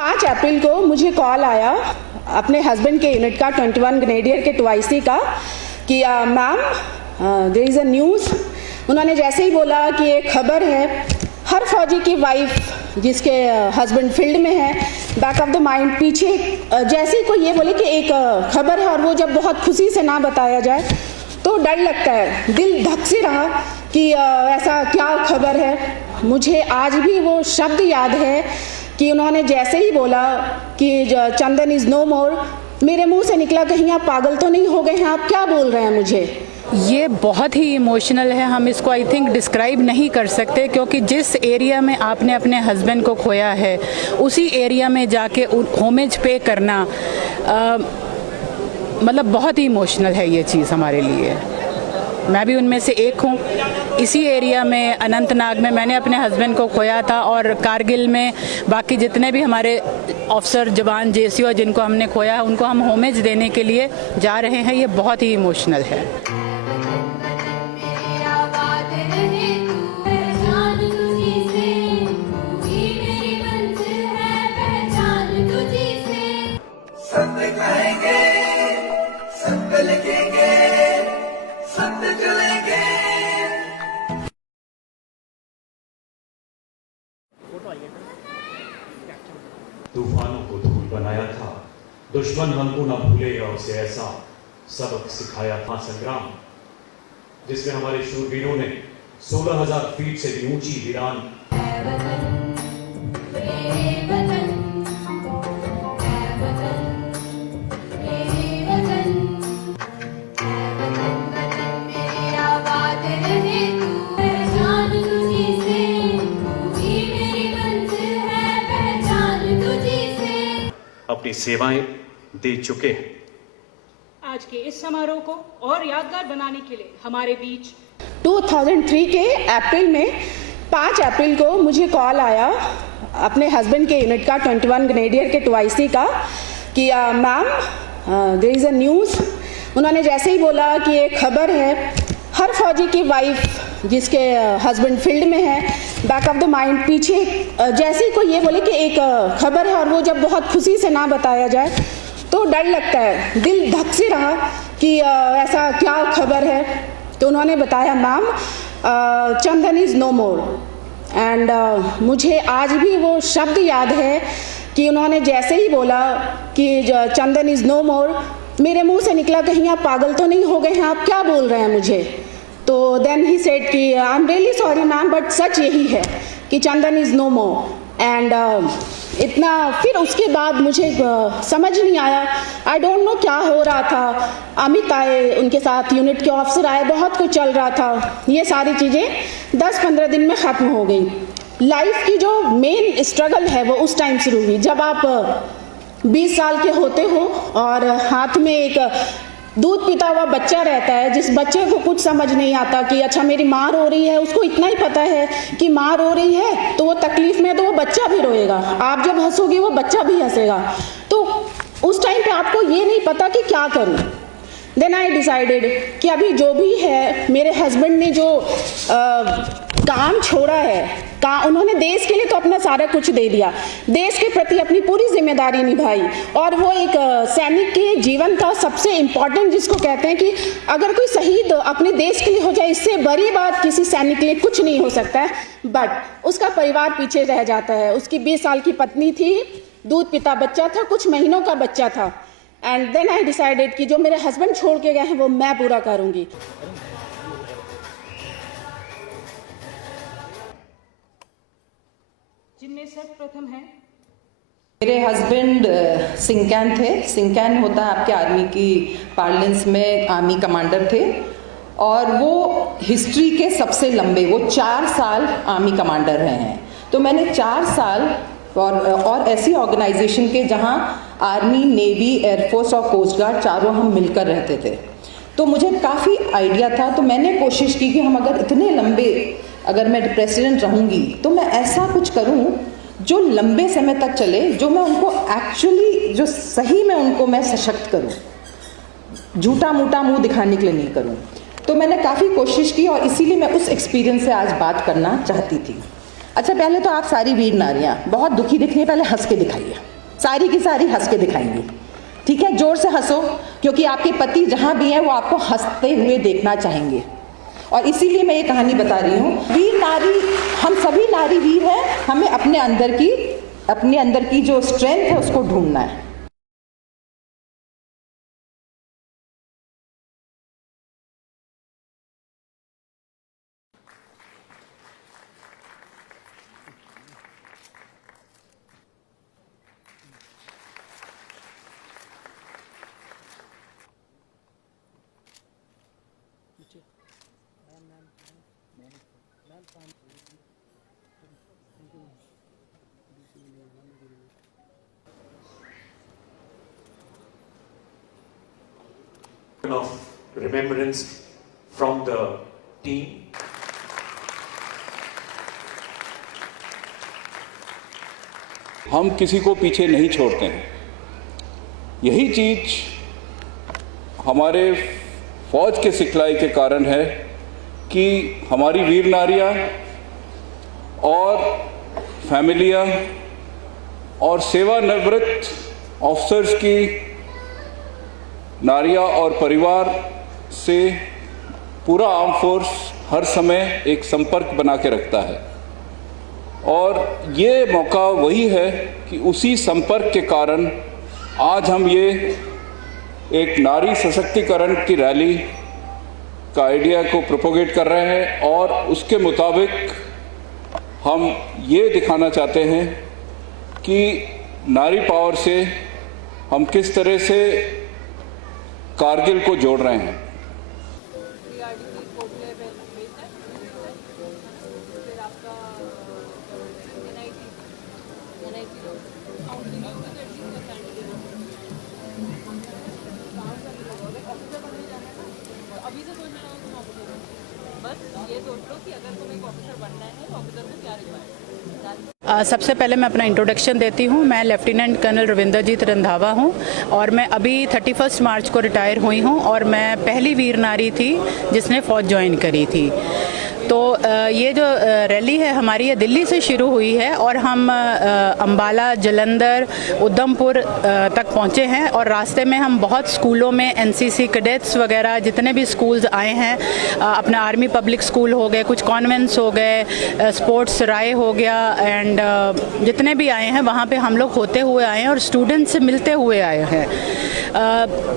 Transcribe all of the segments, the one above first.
5 अप्रैल को मुझे कॉल आया अपने हस्बैंड के यूनिट का 21 ग्रेनेडियर के ट्वाइसी का कि ma'am there is a news. उन्होंने जैसे ही बोला कि एक खबर है, हर फौजी की वाइफ जिसके हस्बैंड फील्ड में है, बैक ऑफ द माइंड पीछे जैसे ही कोई ये बोले कि एक खबर है और वो जब बहुत खुशी से ना बताया जाए तो डर लगता है, दिल धक से रहा कि ऐसा क्या खबर है। मुझे आज भी वो शब्द याद है कि उन्होंने जैसे ही बोला कि चंदन इज़ नो मोर, मेरे मुंह से निकला कहीं आप पागल तो नहीं हो गए हैं, आप क्या बोल रहे हैं मुझे। ये बहुत ही इमोशनल है, हम इसको आई थिंक डिस्क्राइब नहीं कर सकते, क्योंकि जिस एरिया में आपने अपने हस्बैंड को खोया है उसी एरिया में जाके होमेज पे करना मतलब बहुत ही इमोशनल है ये चीज़ हमारे लिए। मैं भी उनमें से एक हूँ। इसी एरिया में अनंतनाग में मैंने अपने हस्बैंड को खोया था और कारगिल में बाकी जितने भी हमारे ऑफिसर जवान जेसीओ जिनको हमने खोया है उनको हम होमेज देने के लिए जा रहे हैं। ये बहुत ही इमोशनल है। तूफानों को धूल बनाया था, दुश्मन हमको न भूलेगा, उसे ऐसा सबक सिखाया था संग्राम जिसमें हमारे शूरवीरों ने 16,000 फीट से भी ऊंची वीरान अपनी सेवाएं दे चुके हैं। आज के इस समारोह को और यादगार बनाने के लिए हमारे बीच 2003 के अप्रैल में 5 अप्रैल को मुझे कॉल आया अपने हस्बैंड के यूनिट का 21 ग्रेनेडियर के ट्वाइसी का कि ma'am there is a news. उन्होंने जैसे ही बोला कि एक खबर है, हर फौजी की वाइफ जिसके हस्बैंड फील्ड में है, बैक ऑफ द माइंड पीछे जैसे ही कोई ये बोले कि एक खबर है और वो जब बहुत खुशी से ना बताया जाए तो डर लगता है, दिल धक से रहा कि ऐसा क्या खबर है। तो उन्होंने बताया ma'am Chandan is no more. And मुझे आज भी वो शब्द याद है कि उन्होंने जैसे ही बोला कि चंदन इज़ नो मोर, मेरे मुंह से निकला कहीं आप पागल तो नहीं हो गए हैं, आप क्या बोल रहे हैं मुझे। तो देन ही सेड कि I am really sorry ma'am, but सच यही है कि Chandan is no more. And इतना फिर उसके बाद मुझे समझ नहीं आया, आई डोंट नो क्या हो रहा था। अमित आए, उनके साथ यूनिट के ऑफिसर आए, बहुत कुछ चल रहा था। ये सारी चीज़ें 10-15 दिन में ख़त्म हो गई। लाइफ की जो मेन स्ट्रगल है वो उस टाइम शुरू हुई जब आप 20 साल के होते हो और हाथ में एक दूध पीता हुआ बच्चा रहता है, जिस बच्चे को कुछ समझ नहीं आता कि अच्छा मेरी माँ रो रही है, उसको इतना ही पता है कि माँ रो रही है तो वो तकलीफ में तो वो बच्चा भी रोएगा, आप जब हंसोगे वो बच्चा भी हंसेगा। तो उस टाइम पे आपको ये नहीं पता कि क्या करूँ। देन आई डिसाइडेड कि अभी जो भी है, मेरे हस्बैंड ने जो काम छोड़ा है, उन्होंने देश के लिए तो अपना सारा कुछ दे दिया, देश के प्रति अपनी पूरी जिम्मेदारी निभाई। और वो एक सैनिक के जीवन का सबसे इम्पोर्टेंट जिसको कहते हैं कि अगर कोई शहीद अपने देश के लिए हो जाए, इससे बड़ी बात किसी सैनिक के लिए कुछ नहीं हो सकता है। बट उसका परिवार पीछे रह जाता है। उसकी 20 साल की पत्नी थी, दूध पिता बच्चा था, कुछ महीनों का बच्चा था। एंड देन आई डिसाइडेड कि जो मेरे हस्बैंड छोड़ के गए हैं वो मैं पूरा करूँगी। जिनमें सर्वप्रथम है मेरे हस्बैंड सिंकैन थे। सिंकैन होता है आपके आर्मी की पार्लेंस में आर्मी कमांडर थे और वो हिस्ट्री के सबसे लंबे, वो 4 साल आर्मी कमांडर रहे हैं। तो मैंने 4 साल और ऐसी ऑर्गेनाइजेशन के जहाँ आर्मी, नेवी, एयरफोर्स और कोस्ट गार्ड चारों हम मिलकर रहते थे, तो मुझे काफ़ी आइडिया था। तो मैंने कोशिश की कि हम अगर मैं प्रेसिडेंट रहूँगी तो मैं ऐसा कुछ करूँ जो लंबे समय तक चले, जो मैं उनको एक्चुअली, जो सही में उनको मैं सशक्त करूँ, झूठा मूठा मुंह दिखाने के लिए नहीं करूँ। तो मैंने काफ़ी कोशिश की और इसीलिए मैं उस एक्सपीरियंस से आज बात करना चाहती थी। अच्छा, पहले तो आप सारी वीर नारियां बहुत दुखी दिख रही है, पहले हंस के दिखाइए, सारी की सारी हंस के दिखाएंगी, ठीक है? जोर से हंसो, क्योंकि आपके पति जहां भी हैं वो आपको हंसते हुए देखना चाहेंगे। और इसीलिए मैं ये कहानी बता रही हूँ। वीर नारी, हम सभी नारी वीर हैं, हमें अपने अंदर की जो स्ट्रेंथ है उसको ढूंढना है। Of remembrance from the team. हम किसी को पीछे नहीं छोड़ते हैं। यही चीज हमारे फौज के सिखलाई के कारण है कि हमारी वीर नारियां और फैमिलियां और सेवानिवृत्त ऑफिसर्स की नारियां और परिवार से पूरा आर्म फोर्स हर समय एक संपर्क बना के रखता है। और ये मौका वही है कि उसी संपर्क के कारण आज हम ये एक नारी सशक्तिकरण की रैली का आइडिया को प्रोपोगेट कर रहे हैं और उसके मुताबिक हम ये दिखाना चाहते हैं कि नारी पावर से हम किस तरह से कारगिल को जोड़ रहे हैं। सबसे पहले मैं अपना इंट्रोडक्शन देती हूँ। मैं लेफ्टिनेंट कर्नल रविंदरजीत रंधावा हूँ और मैं अभी 31 मार्च को रिटायर हुई हूँ और मैं पहली वीर नारी थी जिसने फ़ौज ज्वाइन करी थी। तो ये जो रैली है हमारी, ये दिल्ली से शुरू हुई है और हम अंबाला, जालंधर, उधमपुर तक पहुँचे हैं और रास्ते में हम बहुत स्कूलों में एनसीसी कैडेट्स वगैरह जितने भी स्कूल्स आए हैं, अपना आर्मी पब्लिक स्कूल हो गए, कुछ कॉन्वेंट्स हो गए, स्पोर्ट्स राय हो गया, एंड जितने भी आए हैं वहाँ पे हम लोग होते हुए आए हैं और स्टूडेंट्स से मिलते हुए आए हैं।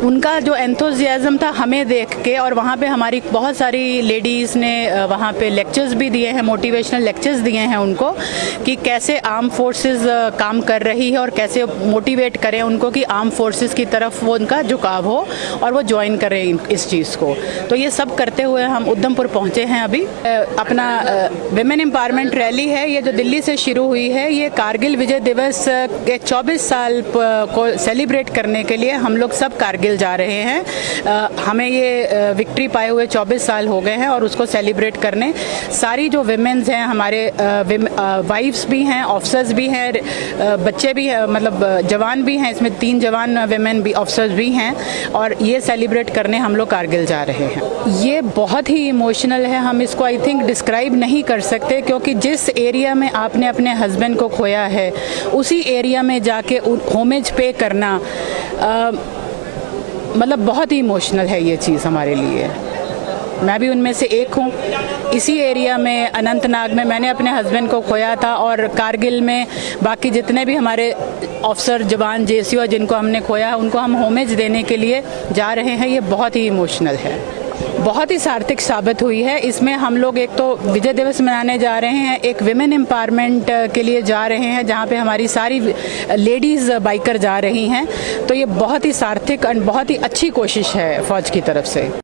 उनका जो एंथुजियाज्म था हमें देख के, और वहाँ पे हमारी बहुत सारी लेडीज़ ने वहाँ पे लेक्चर्स भी दिए हैं, मोटिवेशनल लेक्चर्स दिए हैं उनको कि कैसे आर्म फोर्सेस काम कर रही है और कैसे मोटिवेट करें उनको कि आर्म फोर्सेस की तरफ वो उनका झुकाव हो और वो ज्वाइन करें इस चीज़ को। तो ये सब करते हुए हम उधमपुर पहुँचे हैं अभी। अपना विमेन एम्पावरमेंट रैली है ये जो दिल्ली से शुरू हुई है, ये कारगिल विजय दिवस के 24 साल को सेलिब्रेट करने के लिए हम लोग सब कारगिल जा रहे हैं। हमें ये विक्ट्री पाए हुए 24 साल हो गए हैं और उसको सेलिब्रेट करने सारी जो विमेन्स हैं, हमारे वाइफ्स भी हैं, ऑफिसर्स भी हैं, बच्चे भी हैं, मतलब जवान भी हैं, इसमें 3 जवान विमेन भी ऑफिसर्स भी हैं, और ये सेलिब्रेट करने हम लोग कारगिल जा रहे हैं। ये बहुत ही इमोशनल है, हम इसको आई थिंक डिस्क्राइब नहीं कर सकते, क्योंकि जिस एरिया में आपने अपने हस्बैंड को खोया है उसी एरिया में जाके होमेज पे करना मतलब बहुत ही इमोशनल है ये चीज़ हमारे लिए। मैं भी उनमें से एक हूँ। इसी एरिया में अनंतनाग में मैंने अपने हस्बैंड को खोया था और कारगिल में बाकी जितने भी हमारे ऑफिसर, जवान, जेसीओ जिनको हमने खोया है उनको हम होमेज देने के लिए जा रहे हैं। ये बहुत ही इमोशनल है, बहुत ही सार्थक साबित हुई है। इसमें हम लोग एक तो विजय दिवस मनाने जा रहे हैं, एक विमेन एम्पावरमेंट के लिए जा रहे हैं जहाँ पे हमारी सारी लेडीज़ बाइकर जा रही हैं। तो ये बहुत ही सार्थक और बहुत ही अच्छी कोशिश है फ़ौज की तरफ से।